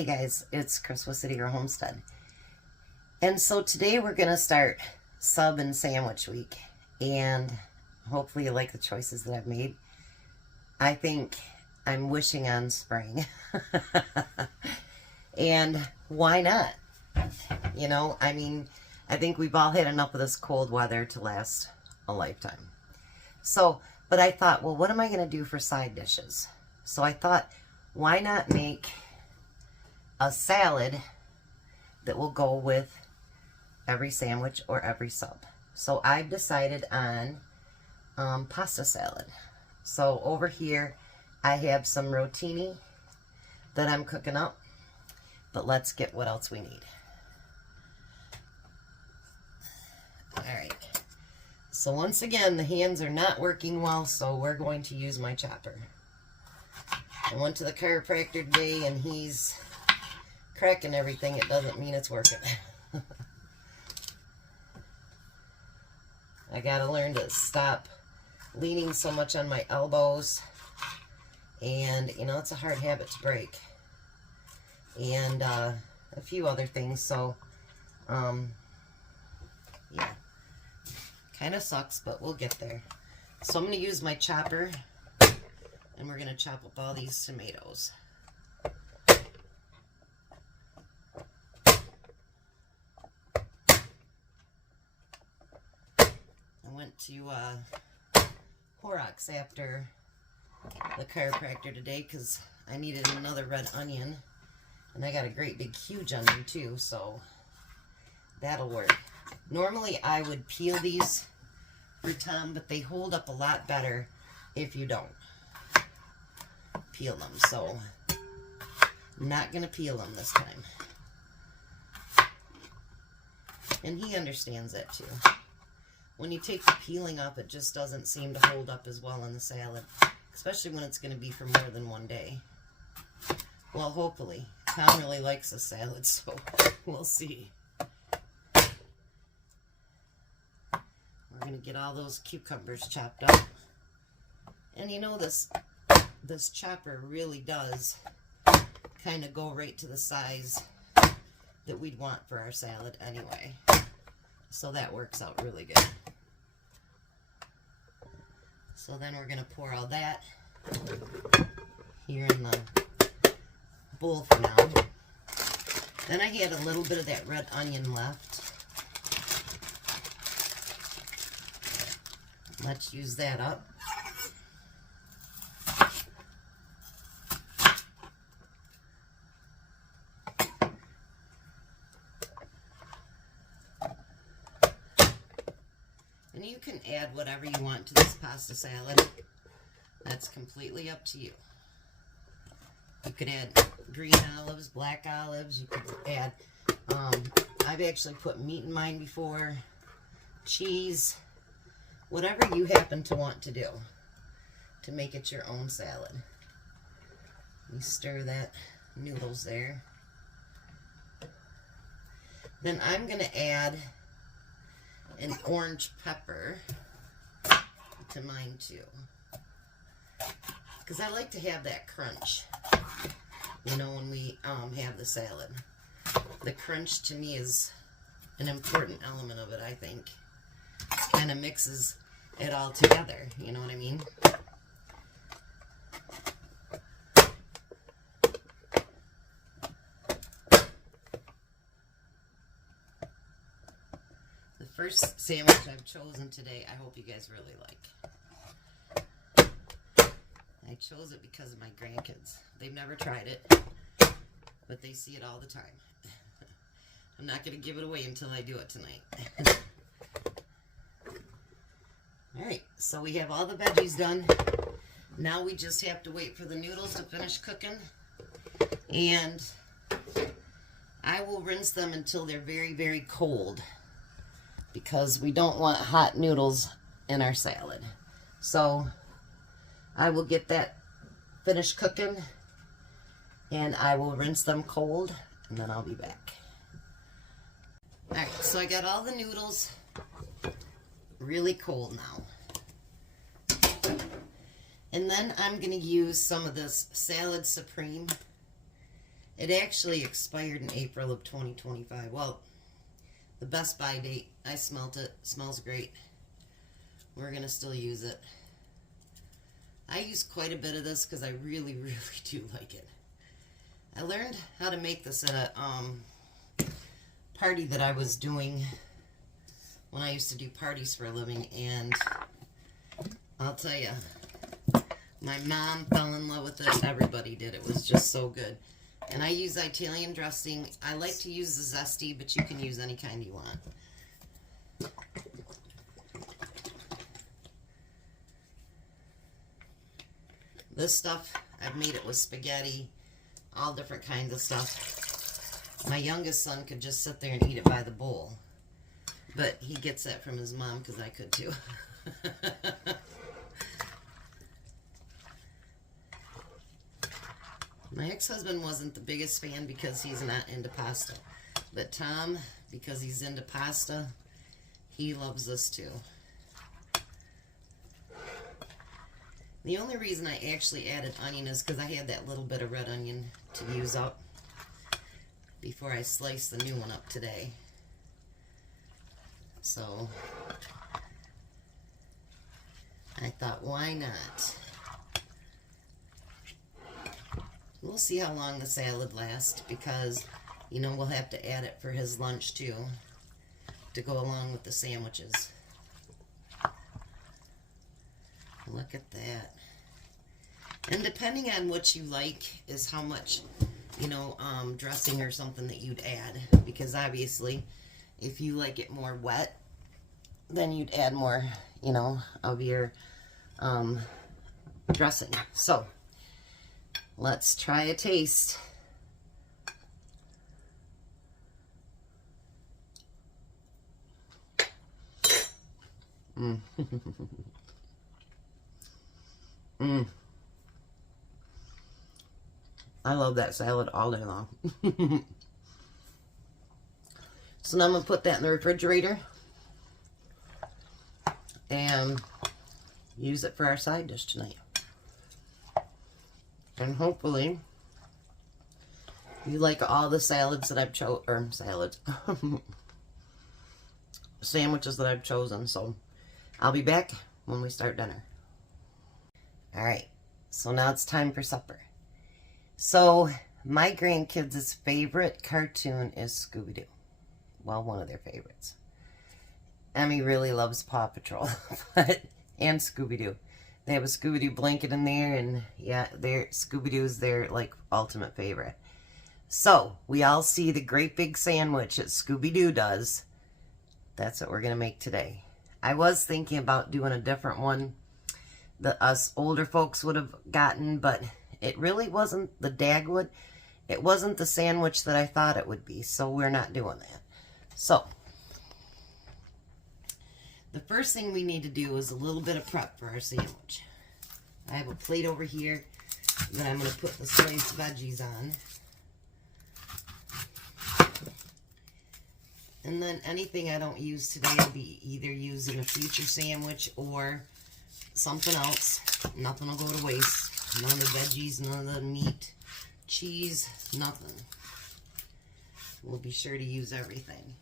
Hey guys, it's Chris with City Girl Homestead. And so today we're going to start sub and sandwich week. And hopefully you like the choices that I've made. I think I'm wishing on spring. And why not? You know, I mean, I think we've all had enough of this cold weather to last a lifetime. So, but I thought, well, what am I going to do for side dishes? So I thought, why not make a salad that will go with every sandwich or every sub. So I've decided on pasta salad. So over here I have some rotini that I'm cooking up, but let's get what else we need. Alright, so once again the hands are not working well, so we're going to use my chopper. I went to the chiropractor today and he's cracking everything. It doesn't mean it's working. I gotta learn to stop leaning so much on my elbows, and you know, it's a hard habit to break, and a few other things. So yeah, kind of sucks, but we'll get there. So I'm gonna use my chopper and we're gonna chop up all these tomatoes. I went to Horrocks after the chiropractor today because I needed another red onion, and I got a great big huge onion too, so that'll work. Normally I would peel these for Tom, but they hold up a lot better if you don't peel them, so I'm not gonna peel them this time. And he understands that too. When you take the peeling off, it just doesn't seem to hold up as well in the salad, especially when it's going to be for more than one day. Well, hopefully. Tom really likes a salad, so we'll see. We're going to get all those cucumbers chopped up. And you know, this chopper really does kind of go right to the size that we'd want for our salad anyway. So that works out really good. So then we're going to pour all that here in the bowl for now. Then I had a little bit of that red onion left. Let's use that up. And you can add whatever you want to this pasta salad. That's completely up to you. You could add green olives, black olives. You could add, I've actually put meat in mine before, cheese, whatever you happen to want to do to make it your own salad. You stir that noodles there. Then I'm going to add an orange pepper to mine too, because I like to have that crunch, you know, when we have the salad. The crunch to me is an important element of it, I think. Kind of mixes it all together, you know what I mean? First sandwich I've chosen today, I hope you guys really like. I chose it because of my grandkids. They've never tried it, but they see it all the time. I'm not going to give it away until I do it tonight. Alright, so we have all the veggies done. Now we just have to wait for the noodles to finish cooking. And I will rinse them until they're very, very cold, because we don't want hot noodles in our salad. So I will get that finished cooking and I will rinse them cold, and then I'll be back. Alright, so I got all the noodles really cold now. And then I'm going to use some of this Salad Supreme It actually expired in April of 2025. Well, the best by date. I smelt it. Smells great. We're going to still use it. I use quite a bit of this because I really, really do like it. I learned how to make this at a party that I was doing when I used to do parties for a living, and I'll tell you, my mom fell in love with it. Everybody did. It was just so good. And I use Italian dressing. I like to use the zesty, but you can use any kind you want. This stuff, I've made it with spaghetti, all different kinds of stuff. My youngest son could just sit there and eat it by the bowl. But he gets that from his mom because I could too. My ex-husband wasn't the biggest fan because he's not into pasta. But Tom, because he's into pasta, he loves this too. The only reason I actually added onion is because I had that little bit of red onion to use up before I slice the new one up today. So I thought, why not? We'll see how long the salad lasts because, you know, we'll have to add it for his lunch too to go along with the sandwiches. Look at that. And depending on what you like is how much, you know, dressing or something that you'd add. Because obviously, if you like it more wet, then you'd add more, you know, of your dressing. So, let's try a taste. I love that salad all day long. So now I'm going to put that in the refrigerator and use it for our side dish tonight. And hopefully you like all the salads that I've sandwiches that I've chosen. So I'll be back when we start dinner. Alright, so now it's time for supper. So my grandkids' favorite cartoon is Scooby-Doo. Well, one of their favorites. Emmy really loves Paw Patrol and Scooby-Doo. They have a Scooby-Doo blanket in there, and yeah, Scooby-Doo is their like ultimate favorite. So we all see the great big sandwich that Scooby-Doo does. That's what we're gonna make today. I was thinking about doing a different one that us older folks would have gotten, but it really wasn't the Dagwood. It wasn't the sandwich that I thought it would be, so we're not doing that. So the first thing we need to do is a little bit of prep for our sandwich. I have a plate over here that I'm going to put the sliced veggies on. And then anything I don't use today will be either used in a future sandwich or something else. Nothing will go to waste. None of the veggies, none of the meat, cheese, nothing. We'll be sure to use everything.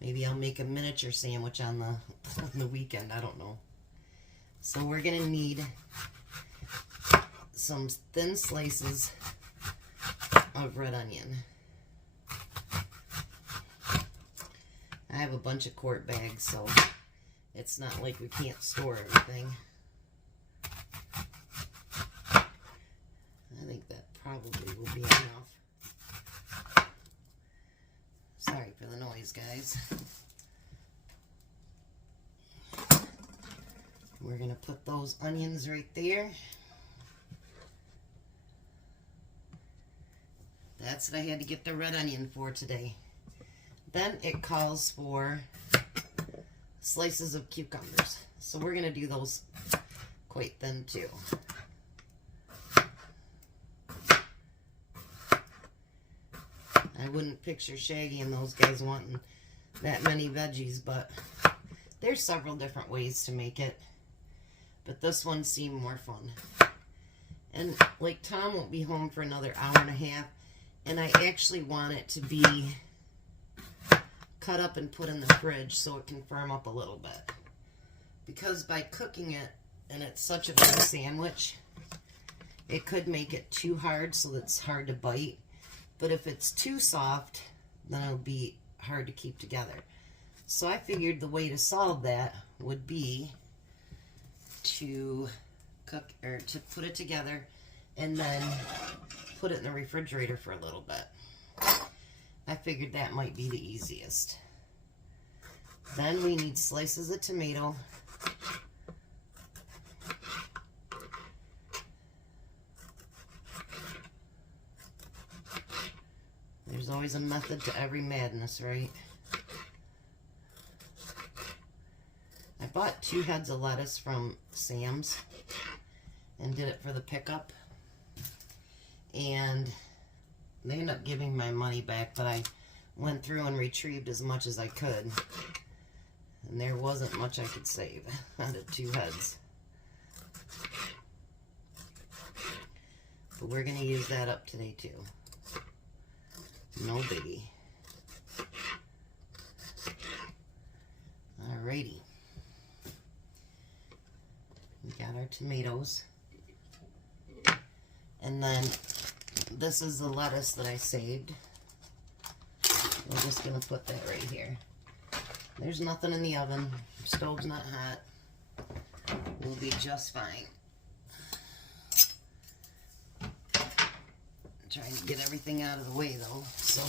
Maybe I'll make a miniature sandwich on the weekend. I don't know. So we're going to need some thin slices of red onion. I have a bunch of quart bags, so it's not like we can't store everything. I think that probably will be enough. Sorry for the noise, guys. We're going to put those onions right there. That's what I had to get the red onion for today. Then it calls for slices of cucumbers. So we're going to do those quite thin too. I wouldn't picture Shaggy and those guys wanting that many veggies, but there's several different ways to make it. But this one seemed more fun. And like Tom won't be home for another hour and a half, and I actually want it to be cut up and put in the fridge so it can firm up a little bit. Because by cooking it, and it's such a big sandwich, it could make it too hard so that it's hard to bite. But if it's too soft, then it'll be hard to keep together. So I figured the way to solve that would be to cook, or to put it together and then put it in the refrigerator for a little bit. I figured that might be the easiest. Then we need slices of tomato. There's always a method to every madness, right? I bought 2 heads of lettuce from Sam's and did it for the pickup. And they ended up giving my money back, but I went through and retrieved as much as I could. And there wasn't much I could save out of 2 heads. But we're going to use that up today too. No biggie. Alrighty. We got our tomatoes. And then this is the lettuce that I saved. We're just going to put that right here. There's nothing in the oven. Stove's not hot. We'll be just fine. Trying to get everything out of the way though, so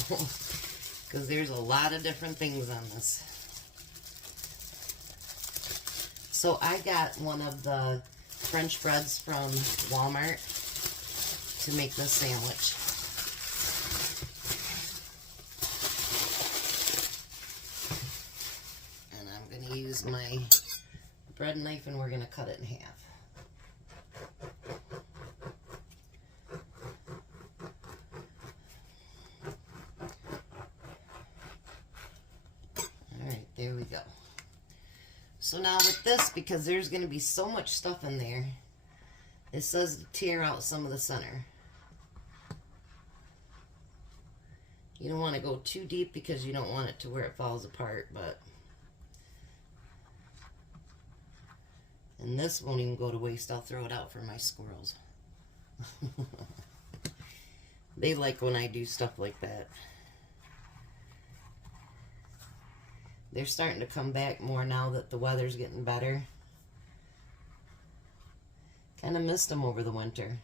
because there's a lot of different things on this. So I got one of the French breads from Walmart to make this sandwich. And I'm going to use my bread knife and we're going to cut it in half. There we go. So now with this, because there's going to be so much stuff in there, it says to tear out some of the center. You don't want to go too deep because you don't want it to where it falls apart, but... And this won't even go to waste. I'll throw it out for my squirrels. They like when I do stuff like that. They're starting to come back more now that the weather's getting better. Kind of missed them over the winter.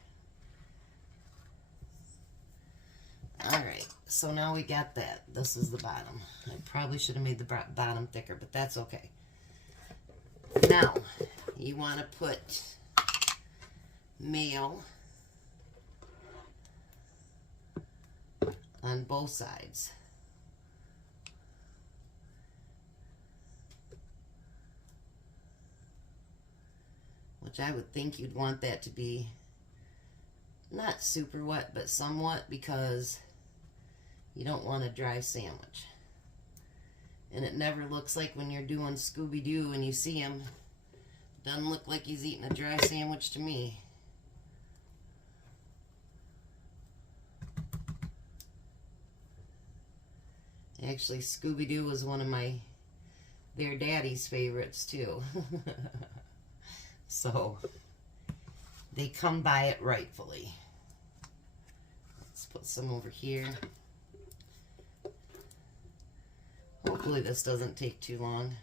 Alright, so now we got that. This is the bottom. I probably should have made the bottom thicker, but that's okay. Now, you want to put mayo on both sides. Which I would think you'd want that to be not super wet, but somewhat, because you don't want a dry sandwich. And it never looks like when you're doing Scooby-Doo and you see him, doesn't look like he's eating a dry sandwich to me. Actually, Scooby-Doo was one of their daddy's favorites too. So, they come by it rightfully. Let's put some over here. Hopefully this doesn't take too long.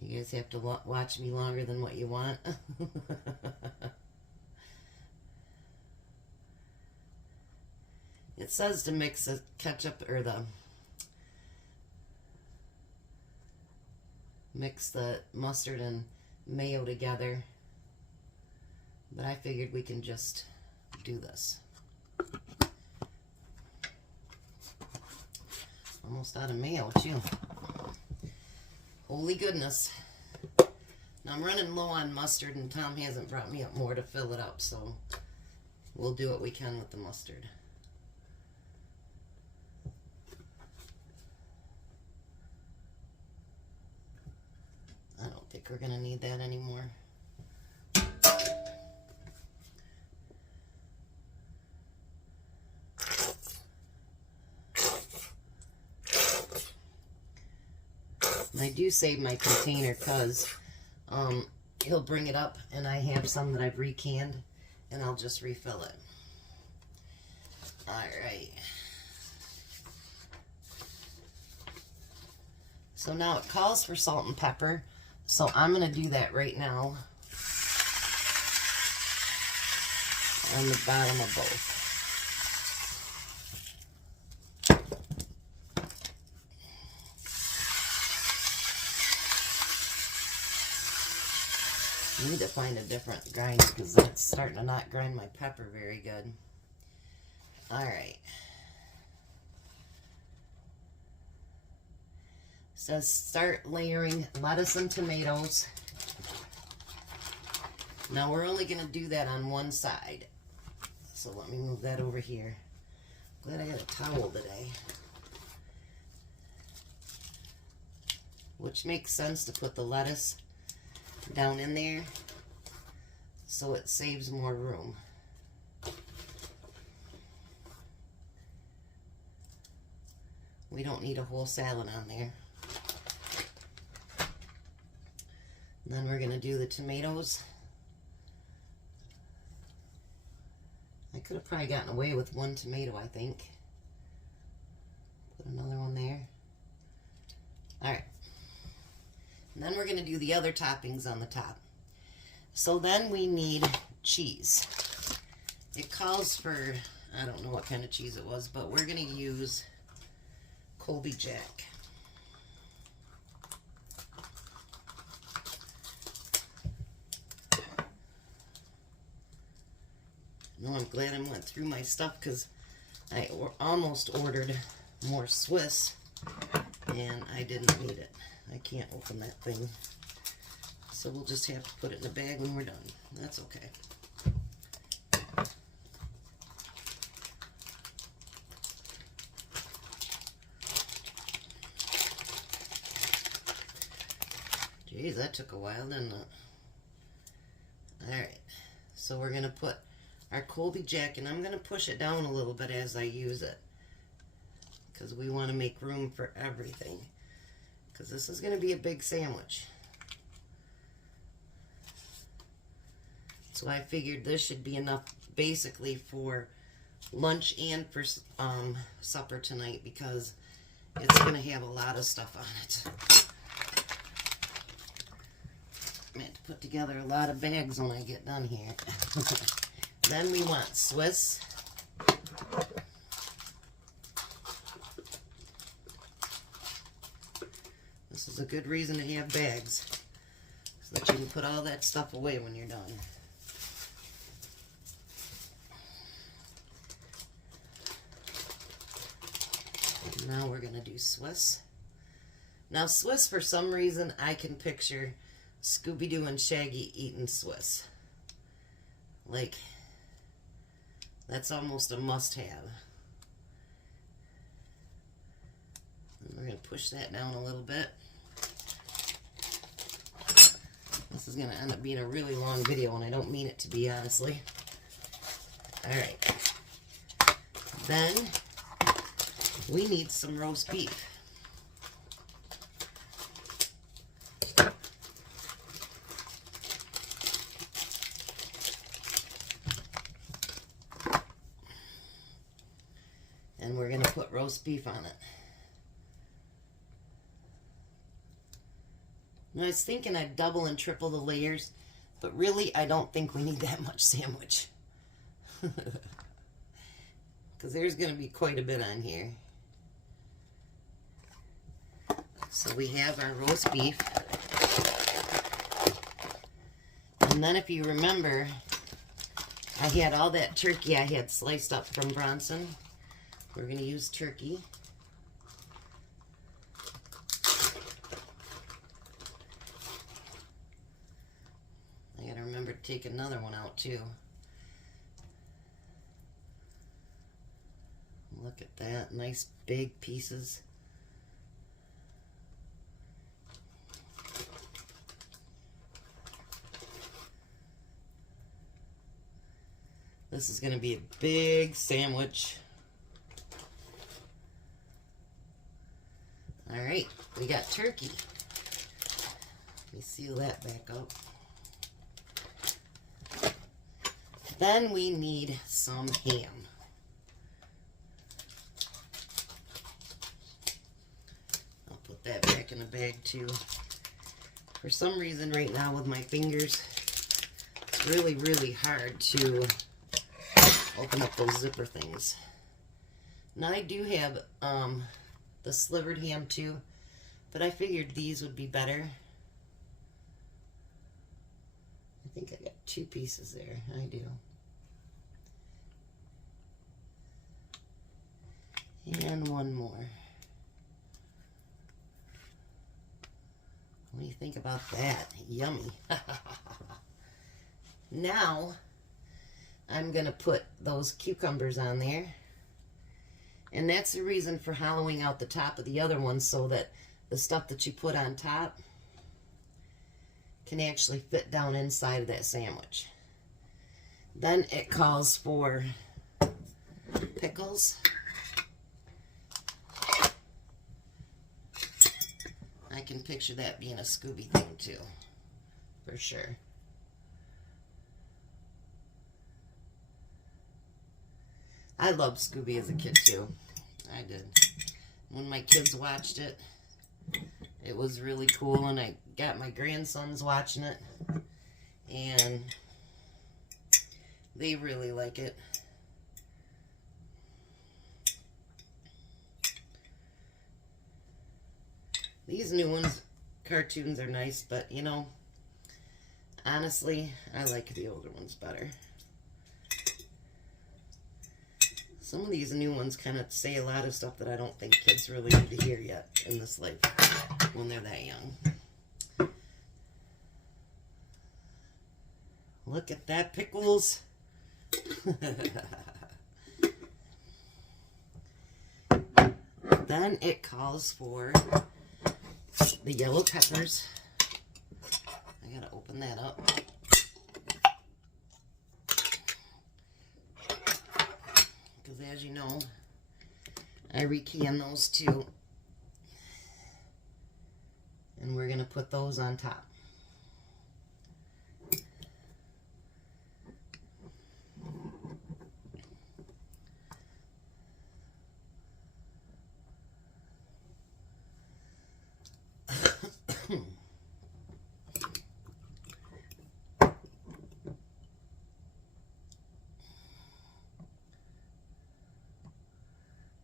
You guys have to watch me longer than what you want. It says to mix the ketchup, or mix the mustard and mayo together, but I figured we can just do this. Almost out of mayo too. Holy goodness. Now I'm running low on mustard and Tom hasn't brought me up more to fill it up, so we'll do what we can with the mustard. I don't think we're going to need that anymore. I do save my container because he'll bring it up and I have some that I've recanned and I'll just refill it. Alright. So now it calls for salt and pepper. So I'm going to do that right now on the bottom of both. I need to find a different grinder because that's starting to not grind my pepper very good. Alright. Says start layering lettuce and tomatoes. Now we're only going to do that on one side. So let me move that over here. Glad I had a towel today. Which makes sense to put the lettuce down in there so it saves more room. We don't need a whole salad on there. And then we're going to do the tomatoes. I could have probably gotten away with one tomato, I think. Put another one there. Alright. And then we're going to do the other toppings on the top. So then we need cheese. It calls for, I don't know what kind of cheese it was, but we're going to use Colby Jack. No, I'm glad I went through my stuff because I almost ordered more Swiss and I didn't need it. I can't open that thing. So we'll just have to put it in a bag when we're done. That's okay. Geez, that took a while, didn't it? Alright, so we're going to put our Colby Jack, and I'm going to push it down a little bit as I use it. Because we want to make room for everything. Because this is going to be a big sandwich. So I figured this should be enough basically for lunch and for supper tonight because it's going to have a lot of stuff on it. I have to put together a lot of bags when I get done here. Then we want Swiss. This is a good reason to have bags, so that you can put all that stuff away when you're done. And now we're going to do Swiss. Now Swiss, for some reason, I can picture Scooby-Doo and Shaggy eating Swiss. Like, that's almost a must-have. And we're going to push that down a little bit. This is going to end up being a really long video, and I don't mean it to be, honestly. Alright. Then, we need some roast beef. And we're going to put roast beef on it. Now, I was thinking I'd double and triple the layers, but really I don't think we need that much sandwich. Because there's going to be quite a bit on here. So we have our roast beef. And then if you remember, I had all that turkey I had sliced up from Bronson. We're going to use turkey. I got to remember to take another one out too. Look at that. Nice big pieces. This is going to be a big sandwich. Alright, we got turkey. Let me seal that back up. Then we need some ham. I'll put that back in the bag too. For some reason right now with my fingers, it's really, really hard to open up those zipper things. Now I do have the slivered ham too, but I figured these would be better. I think I got 2 pieces there. I do. And one more. What do you think about that? Yummy. Now, I'm going to put those cucumbers on there. And that's the reason for hollowing out the top of the other one, so that the stuff that you put on top can actually fit down inside of that sandwich. Then it calls for pickles. I can picture that being a Scooby thing too, for sure. I loved Scooby as a kid too. I did. When my kids watched it, it was really cool, and I got my grandsons watching it, and they really like it. These new ones, cartoons, are nice, but you know, honestly, I like the older ones better. Some of these new ones kind of say a lot of stuff that I don't think kids really need to hear yet in this life when they're that young. Look at that, pickles. Then it calls for the yellow peppers. I gotta open that up. Because as you know, I recan those too. And we're gonna put those on top.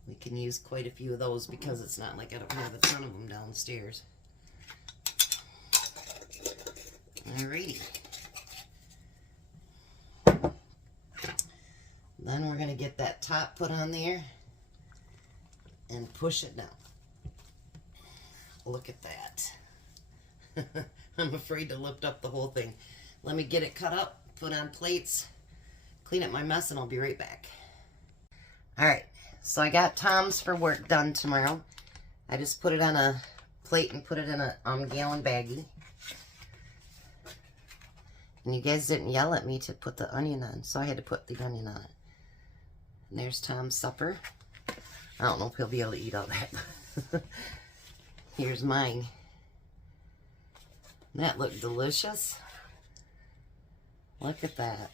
We can use quite a few of those because it's not like I don't have a ton of them downstairs. Alrighty. Then we're going to get that top put on there and push it down. Look at that. I'm afraid to lift up the whole thing. Let me get it cut up, put on plates, clean up my mess, and I'll be right back. Alright, so I got Tom's for work done tomorrow. I just put it on a plate and put it in a gallon baggie. And you guys didn't yell at me to put the onion on, so I had to put the onion on it. And there's Tom's supper. I don't know if he'll be able to eat all that. Here's mine. That looked delicious. Look at that.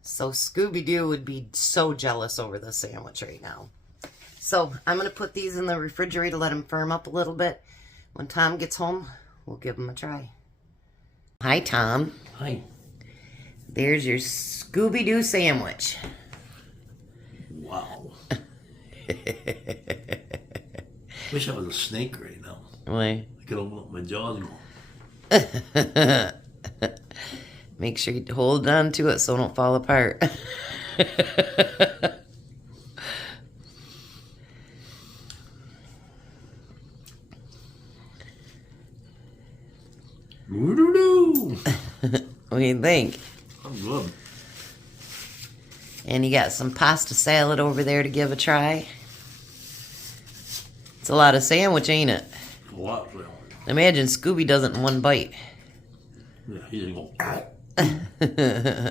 So Scooby-Doo would be so jealous over this sandwich right now. So I'm going to put these in the refrigerator, let them firm up a little bit. When Tom gets home, we'll give them a try. Hi, Tom. Hi. There's your Scooby-Doo sandwich. Wow. Wish I was a snake right now. Why? I could open up my jaws and go. Make sure you hold on to it so it don't fall apart. Woo-doo-doo. What do you think? I'm good. And you got some pasta salad over there to give a try. It's a lot of sandwich, ain't it? A lot of Imagine Scooby does it in one bite. Yeah, he's gonna go.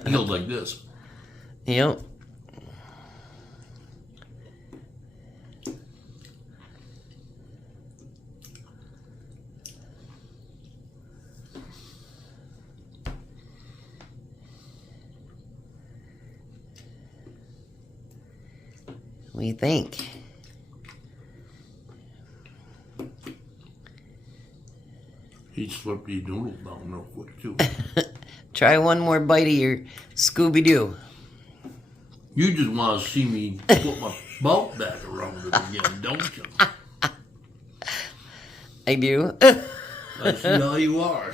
He goes like this. Yep. What do you think? He'd slurp these noodles down real quick, too. Try one more bite of your Scooby-Doo. You just want to see me put my belt back around it again, don't you? I do. I see how you are.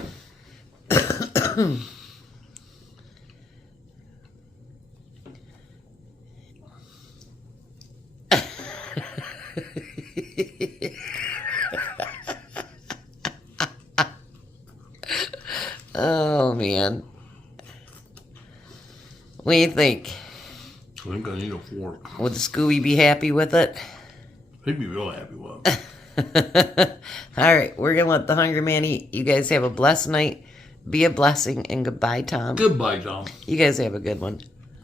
Oh, man. What do you think? I think I need a fork. Would Scooby be happy with it? He'd be real happy with it. All right, we're going to let the Hungry Man eat. You guys have a blessed night. Be a blessing, and goodbye, Tom. Goodbye, Tom. You guys have a good one.